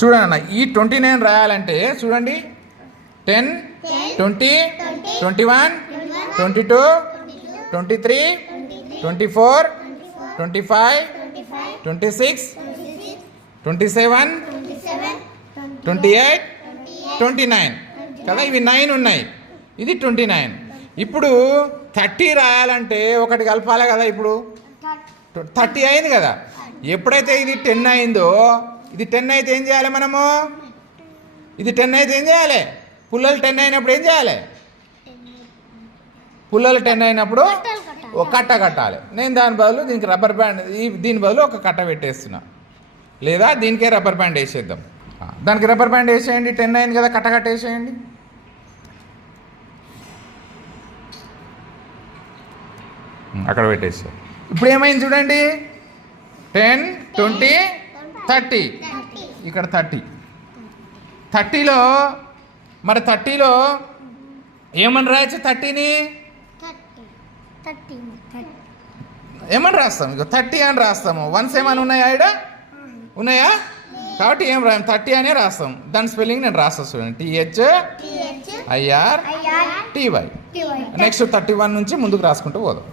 చూడండి అన్న, ఈ 29 రాయాలంటే చూడండి, 10, 20, 21, 22, 23, 24, 25, 26, 27, 28, 29 కదా. ఇవి 9 ఉన్నాయి, ఇది 29. ఇప్పుడు 30 రాయాలంటే ఒకటి కలపాలి కదా. ఇప్పుడు 30 అయింది కదా. ఎప్పుడైతే ఇది 10 అయిందో, ఇది 10 అయితే ఏం చేయాలి మనము? ఇది 10 అయితే ఏం చేయాలి? పుల్లలు 10 అయినప్పుడు ఏం చేయాలి? పుల్లలు 10 అయినప్పుడు ఒక కట్ట కట్టాలి. నేను దాని బదులు దీనికి రబ్బర్ బ్యాండ్, దీని బదులు ఒక కట్ట పెట్టేస్తున్నా, లేదా దీనికే రబ్బర్ బ్యాండ్ వేసేద్దాం. దానికి రబ్బర్ బ్యాండ్ వేసేయండి. 10 అయింది కదా, కట్ట కట్టేసేయండి. అక్కడ పెట్టేసాం. ఇప్పుడు ఏమైంది చూడండి, 10, 20, 30. ఇక్కడ 30లో మరి 30లో ఏమని రాయచ్చు? 30ని ఏమని రాస్తాం? ఇక 30 అని రాస్తాము. 1s ఏమైనా ఉన్నాయా? ఇక్కడ ఉన్నాయా? కాబట్టి ఏం రాయం, 30 అనే రాస్తాం. దాని స్పెల్లింగ్ నేను రాస్తాను చూడండి, THIRTY. నెక్స్ట్ 31 నుంచి ముందుకు రాసుకుంటూ పోదాం.